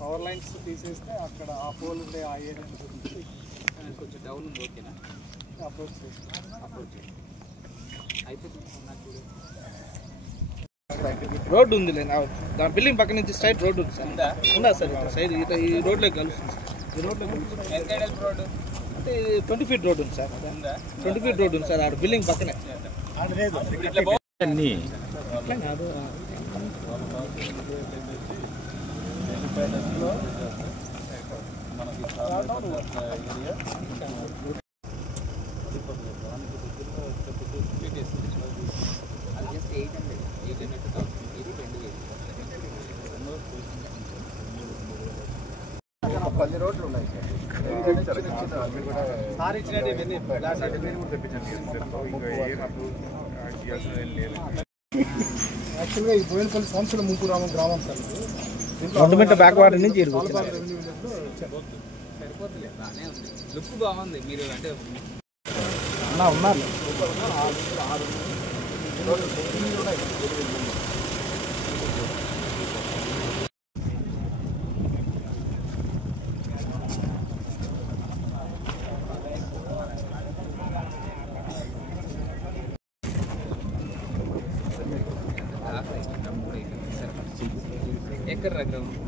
Power lines తీసేస్తే అక్కడ ఆ పోల్ ఉండే ఆ ఏరియా కొంచెం డౌన్ ఉంది. ఓకేనా? అప్రోచ్ అయితే రోడ్డు ఉంది దాని బిల్డింగ్ పక్క నుంచి స్ట్రైట్ రోడ్డు ఉంది సార్. ఉందా సార్? సైడ్ ఈ రోడ్లో కలుస్తుంది సార్. ఈ రోడ్లో రోడ్డు అంటే 20 feet రోడ్డు ఉంది సార్. 20 feet రోడ్డు ఉంది సార్. ఆడ బిల్డింగ్ పక్కనే. పది రోడ్లు ఉన్నాయి సార్ ఇచ్చినట్టు యాక్చువల్గా ఈ బోయినపల్లి సంవత్సరం ముంపు గ్రామం సార్. గవర్నమెంట్ బ్యాక్వర్డ్ నుంచి సరిపోతుంది. బాగానే ఉంది, లుక్ బాగుంది. మీరు అంటే ఉన్నారు ఎక్కడ గ్రౌండ్